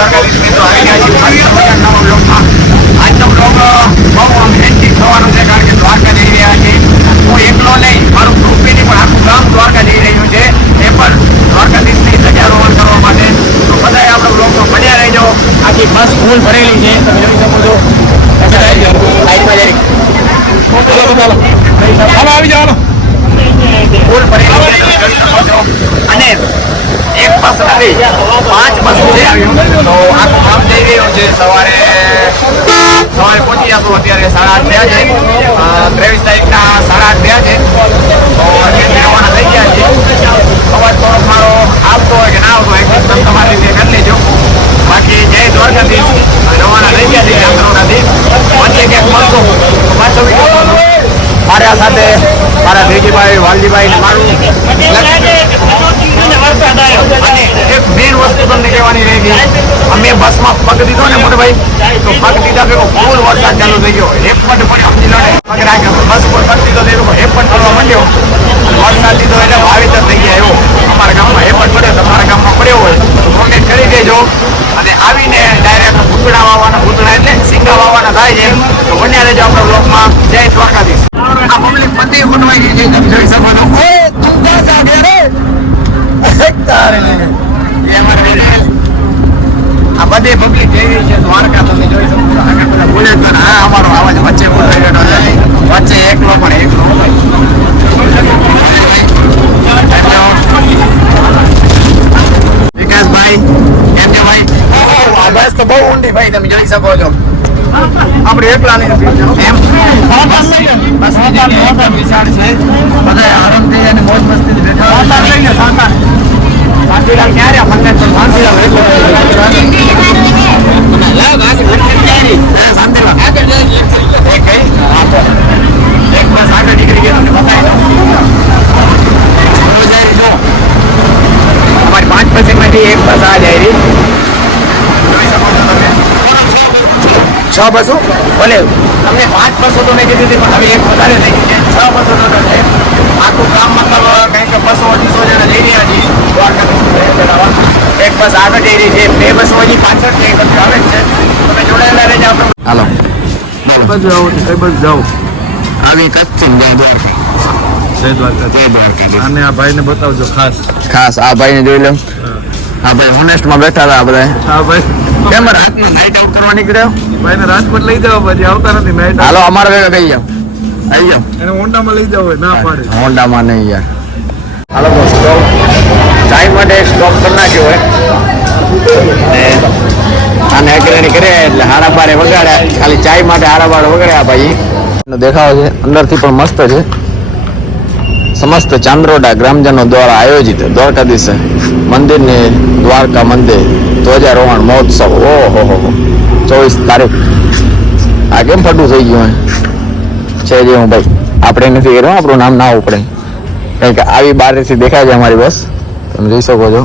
દ્વારકાધીશ મિત્રો આવી ગયા છે નવા બ્લોગમાં. આજનો બ્લોગ બહુ એન્ટિક થવાનો છે, કારણ કે દ્વારકા જઈ રહ્યા છે. હું એકલો નહીં, મારું ગ્રુપ બી નહીં, પણ આખું ગામ દ્વારકા જઈ રહ્યું છે, એ પણ દ્વારકાધીશની ધજારોહણ કરવા માટે. તો બધાએ આપણા બ્લોગમાં બન્યા રહેજો. આખી બસ ફૂલ ભરેલી છે, તમે જોઈ શકો છો. આવી જાઓ, ફૂલ ભરેલી છે, તમે જોઈ શકો છો. અને એક બસ નથી, 5 બસ છે આવ્યું. તો આખું કામ જઈ રહ્યું છે. સવારે પહોંચી જશું. અત્યારે 8:30 થયા છે, 23 તારીખના 8:30 થયા છે. તો અત્યારે રવાના થઈ ગયા છે. અવાજ થોડો મારો આવતો હોય કે ના આવતો હોય, એક વસ્તુ તમારી રીતે કરી લેજો. બાકી જય દ્વારકાધીશ. રવાના થઈ ગયા છે આંતરોડાથી. વચ્ચે ક્યાંક મળશું તો પાછો મારા સાથે મારા દેજીભાઈ, વાલજીભાઈ ને મારું. અને એક મેન વસ્તુ તમને કહેવાની રહી ગઈ, અમે બસમાં પગ દીધો ને મોટાભાઈ, તો પગ દીધા ભેગો ફૂલ વરસાદ ચાલુ થઈ ગયો. એક પટ પણ સમજી લો ને, પગ રાખ્યો બસ ઉપર પગ દીધો તો એક પટ પડવા માંડ્યો. વરસાદ દીધો એટલે વાવેતર થઈ ગયા. એવો અમારા ગામમાં એ પટ પડ્યો, તમારા ગામમાં પડ્યો હોય તો કોમેન્ટ કરી દેજો. અને આવીને ડાયરેક્ટ ભૂતળા વાવવાના, ભૂતળા એટલે સિંગા વાવવાના થાય છે. તો બન્યા રહેજો આપણા બ્લોગમાં. જય દ્વારકાધીશ. આ પબ્લિક બધી ઉઠવાઈ ગઈ છે, તમે જોઈ શકો છો. આ બધી પબ્લિક જઈ રહી છે દ્વારકા, તમે જોઈ શકો છો. આગળ બધા બોલે તો હા, અમારો અવાજ વચ્ચે બોલાઈ રહ્યો છે. વચ્ચે એકલો પણ એકલો. વિકાસભાઈ કેમ છે ભાઈ? બસ તો બહુ ઊંડી ભાઈ, તમે જોઈ શકો છો. આપણે એકલા નહીં એમ, બસ વિશાળ છે. બધા આરામથી અને મોજ મસ્તીથી બેઠા. શાંતિલાલ ક્યાં રહ્યા? મને તો શાંતિલાલ એક બસ આગળ નીકળી ગયો, તમને બતાવી દઉં. અમારી 5 બસમાંથી એક બસ આ જાય રહી. જોઈ શકો છો તમે. 6 બસો ભલે તમને 5 બસો તો મેં કીધી હતી, પણ હવે એક વધારે થઈ ગઈ છે. 6 બસો તો છે. આખું કામ મતલબ કંઈક 200-250 જણા જઈ રહ્યા છીએ દ્વારકાધીશ. એક બસ આગળ જઈ રહી છે, 2 બસો હજી પાછળ છે, એક આવે જ છે. તમે જોડાયેલા રહેજો આપણે. હાલો બસ જાઓ, કઈ બસ જાઓ. આવી કચ્છ દ્વારકા. જય દ્વારકા, જય દ્વારકા. અને આ ભાઈને બતાવજો ખાસ ખાસ. આ ભાઈને જોઈ લો. હા ભાઈ હોનેસ્ટમાં બેઠા હતા બધા. હા ભાઈ કેમ રાતમાં નાઈટ આઉટ કરવા નીકળ્યો? ભાઈને રાજકોટ લઈ જાવ, પછી આવતા નથી નાઈટ. હાલો અમારા ભેગા કહી જાવ, આવી જાવ. એને હોન્ડામાં લઈ જાવ, ના પાડે. હોન્ડામાં નહીં યાર. હાલો બસ સ્ટોપ, ચાય માટે સ્ટોપ કરી નાખ્યો હોય. આને અગ્રણી કરે એટલે 12:30 વગાડ્યા. ખાલી ચાય માટે 12:30 વગાડ્યા ભાઈ. દેખાવ છે અંદરથી પણ મસ્ત છે. સમસ્ત ચાંદરોડા ગ્રામજનો દ્વારા આયોજિત દ્વારકાધીશ મંદિરની દ્વારકા મંદિર ધ્વજારોહણ મહોત્સવ. ઓહો 24 તારીખ. આ કેમ ફટું થઈ ગયું છે જે હું ભાઈ આપણે નથી કર્યું, આપણું નામ ના આવવું પડે. કારણ કે આવી બહારથી દેખાય છે અમારી બસ, તમે જોઈ શકો છો.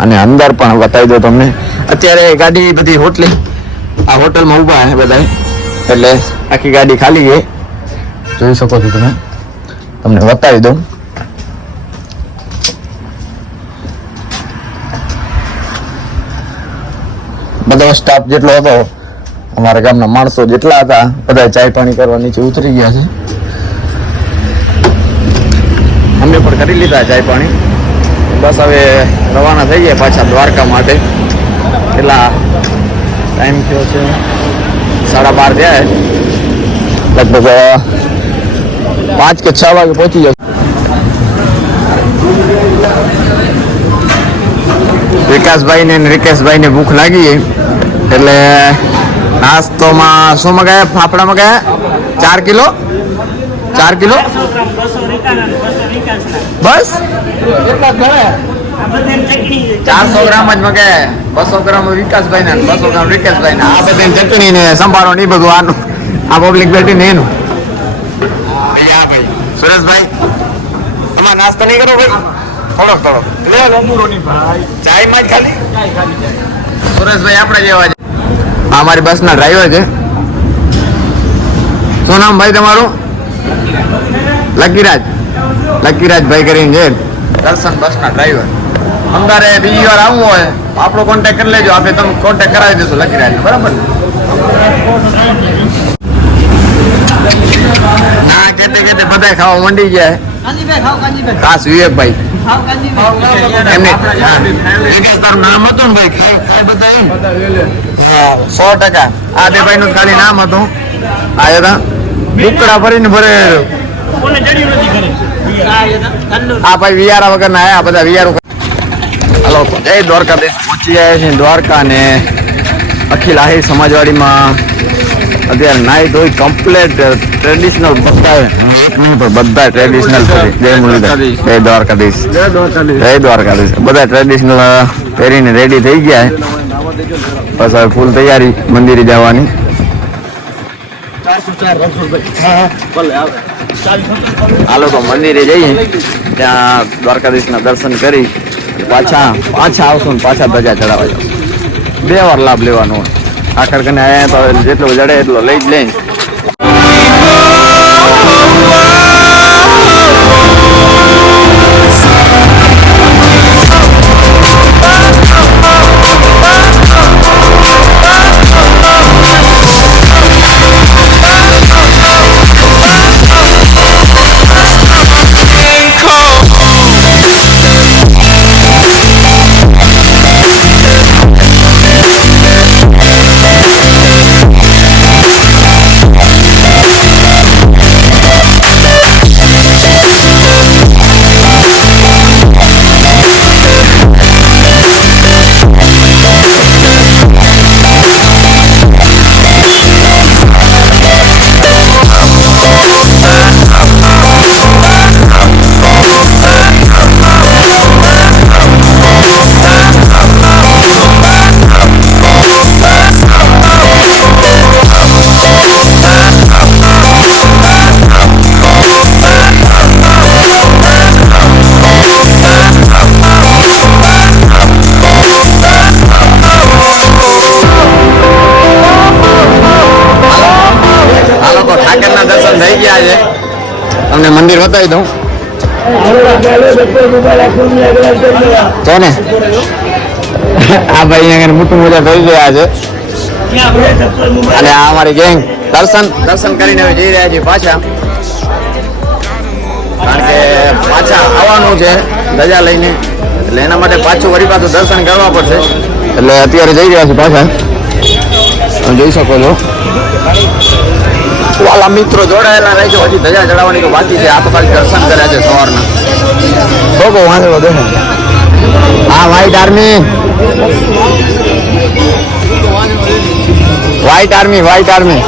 અને અંદર પણ બતાવી દો તમને. અત્યારે ગાડી બધી હોટલી આ હોટલમાં ઊભા છે બધા, એટલે આખી ગાડી ખાલી છે. જોઈ શકો છો તમે, તમને બતાવી દઉં. બધો સ્ટાફ જેટલો હતો, અમારા ગામના માણસો જેટલા હતા, બધા ચાય પાણી કરવા નીચે ઉતરી ગયા છે. અમે પણ કરી લીધા ચાય પાણી. બસ હવે રવાના થઈ ગયા પાછા દ્વારકા માટે. કેટલા ટાઈમ થયો છે? 12:30 થયા. લગભગ 5 કે 6 વાગે પહોંચી જશે. વિકાસભાઈ ને રિકેશભાઈ ને ભૂખ લાગી ગઈ, એટલે નાસ્તોમાં શું મગાયા? ફાફડા મગાયા 4 કિલો. 4 કિલો બસ 400 ગ્રામ જ મગાયા. 200 ગ્રામ વિકાસભાઈ ને 200 ગ્રામ રિકેશભાઈ ને. આ બધી ચટણી ને સંભારો ને બધું આનું. આ પબ્લિક બેઠી ને એનું. સુરેશભાઈ તમારે નાસ્તો નહીં કરો ભાઈ? થોડોક લે લો ભાઈ. ચાય માં જ ખાલી. સુરેશભાઈ આપણા જેવા છે. આ અમારી બસના ડ્રાઈવર છે. શું નામ ભાઈ તમારું? લકીરાજ ભાઈ કરીને છે. દર્શન બસના ડ્રાઈવર. અમારે બીજી વાર આવવું હોય આપણો કોન્ટેક્ટ કરી લેજો, આપણે તમે કોન્ટેક્ટ કરાવી દેશો, લખી રાખજો, બરાબર ને? ના કેતે કેતે બધા ખાવા માંડી ગયા. ખાસ વિવેકભાઈ એમને તારું નામ હતું ને ભાઈ, ખાઈ બધા. હા 100%. આ બે ભાઈ નું ખાલી નામ હતું. આવ્યા હતા ટુકડા ભરીને ભરે. આ ભાઈ વિયારા વગર ના આયા, બધા વિયારો. હાલો જય દ્વારકાધીશ. પહોંચી ગયા છે દ્વારકા ને અખિલ આહિર સમાજવાડીમાં. અત્યારે નાઈ ધોઈ કમ્પ્લેટ ટ્રેડિશનલ બધા બધા ટ્રેડિશનલ. જય મુરલીધર, જય દ્વારકાધીશ, જય દ્વારકાધીશ. બધા ટ્રેડિશનલ પહેરીને રેડી થઈ ગયા છે. બસ હવે ફૂલ તૈયારી મંદિરે જવાની. હાલો તો મંદિરે જઈએ, ત્યાં દ્વારકાધીશના દર્શન કરી પાછા આવશું ને પાછા ધજા ચડાવવા જાવ. 2 વાર લાભ લેવાનો હોય. આખર કરીને આયા તો જેટલો જડે એટલો લઈ જ લઈને. થઈ ગયા છે. તમને મંદિર બતાવી દઉં તો ને. આ ભાઈ અહીંયા મોટું મજા થઈ ગયા છે અને આ અમારી ગેંગ દર્શન કરીને જઈ રહ્યા છે પાછા, કારણ કે પાછા આવવાનું છે ધજા લઈને, એટલે એના માટે પાછું દર્શન કરવા પડશે. એટલે અત્યારે જઈ રહ્યા છે પાછા, તમે જોઈ શકો છો. વાલા મિત્રો જોડાયેલા રહેજો, હજી ધજા ચડાવવાની તો બાકી છે. આ તો ખાલી દર્શન કર્યા છે સવારના. બહુ વાંધો દેખો. હા white army, white army, white army.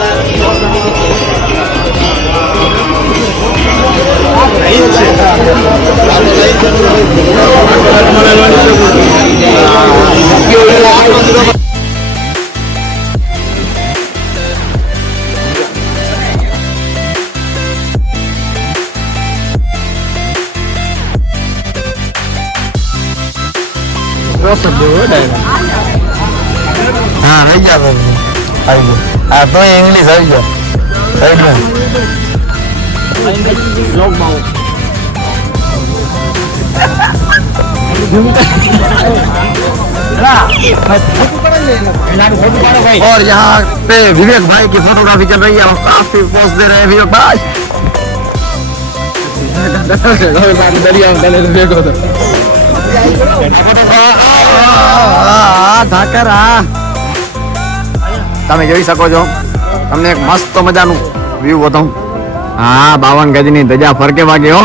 હા રહી ગયા આવી ગયો. હા તો ઇંગ્લિશ આવી ગયો. और यहाँ पे विवेक भाई की फोटोग्राफी चल रही है, काफी पोस्ट दे रहे हैं विवेक भाई. તમે જોઈ શકો છો, તમને એક મસ્ત મજાનું વ્યૂ બતાવું. હા 52 ગજની ધજા ફરકે વાગે હો.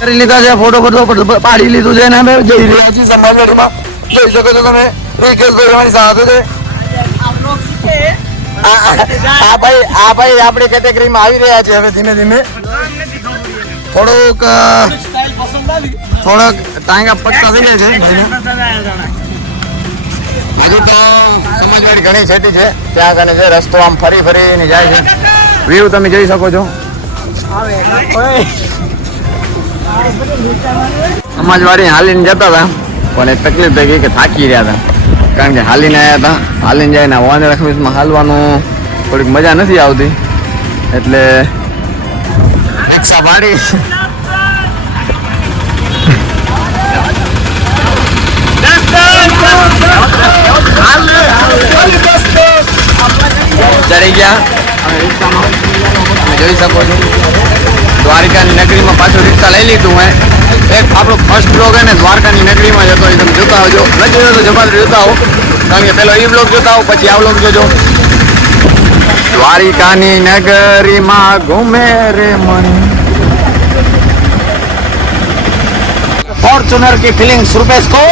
કરી લીધા છે, ફોટો પાડી લીધું છે ને અમે જઈ રહ્યા છીએ સમાજવાડીમાં. જોઈ શકો છો તમે, રિકેશભાઈ અમારી સાથે છે. આ ભાઈ આપણી કેટેગરીમાં આવી રહ્યા છે હવે ધીમે ધીમે. થોડોક ટાંગા પગતા થઈ જાય છે. હજુ તો સમાજવાડી ઘણી છેટી છે, ત્યાં કને છે રસ્તો આમ ફરી ફરીને જાય છે. વ્યૂ તમે જોઈ શકો છો. સમાજવાડી હાલીને જતા હતા પણ એક તકલીફ થઈ ગઈ કે થાકી રહ્યા હતા, કારણ કે હાલીને આવ્યા હતા. હાલીને જાય ને વાંદરા ખમીસમાં હાલવાનું થોડીક મજા નથી આવતી એટલે રિક્ષા ભાડી ચડી ગયા તમે જોઈ શકો છો દ્વારકાની નગરીમાં પાછું રિક્ષા લઈ લીધું મેં એક આપણો ફર્સ્ટ બ્લોગ હે ને દ્વારકાની નગરીમાં જતો હોય તમે જોતા આવજો નથી જોયો તો જમાત જોતા હો કારણ કે પેલો એ બ્લોગ જોતા હો પછી આ બ્લોગ જોજો દ્વારિકાની નગરીમાં ઘૂમે રે મન फॉर्चुनर की फीलिंग्स रुपेश को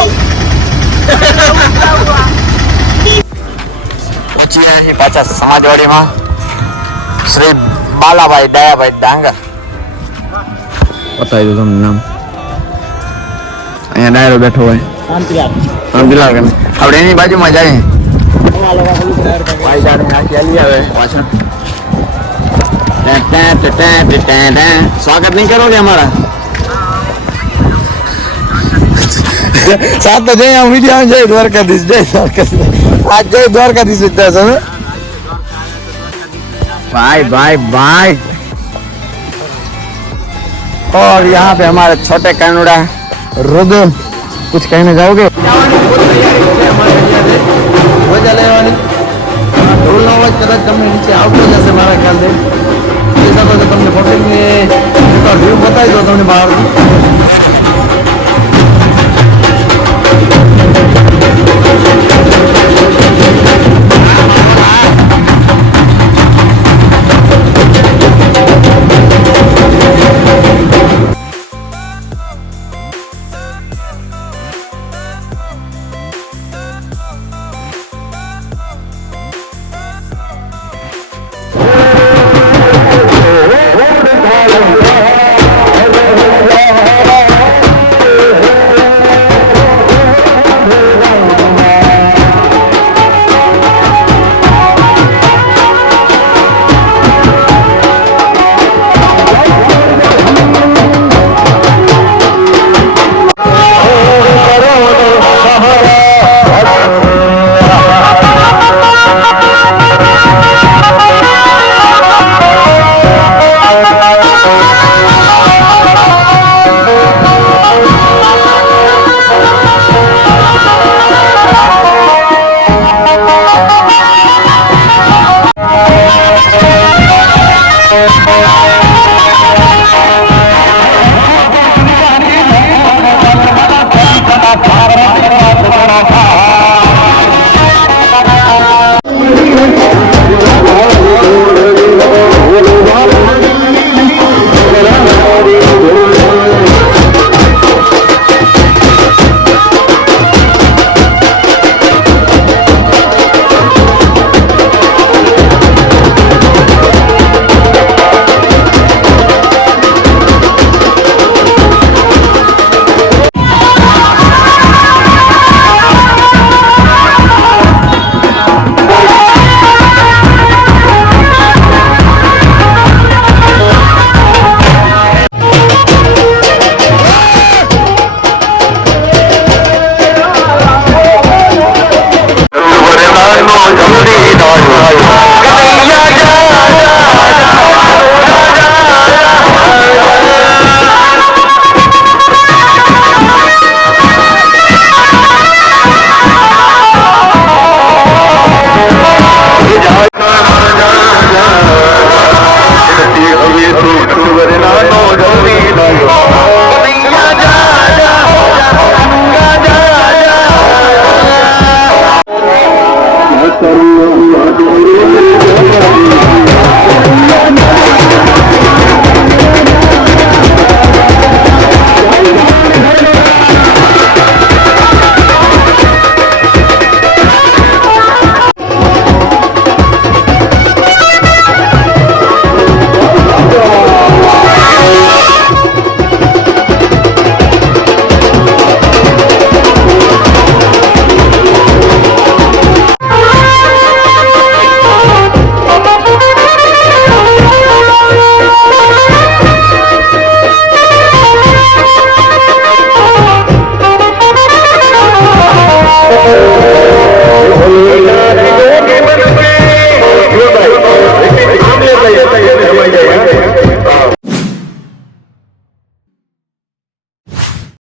पहुंची रहे हैं पाचा समाजवाड़ी में श्री बालाभाई दयाभाई डांगर बताई दो तुम नाम અહીંયા ડાયરો બેઠો હોય શાંતિલાલ કે આપણે એની બાજુમાં જઈએ ભાઈ જાણે આખી આલી આવે પાછળ સ્વાગત નહીં કરોગે અમારા साथ तो जय हम वीडियो में जय द्वारकाधीश आज जय द्वारकाधीश विद्या सब भाई भाई भाई और यहाँ पे हमारे छोटे कानूड़ा रुद्र कुछ कहने जाओगे बताई दो तुमने बाहर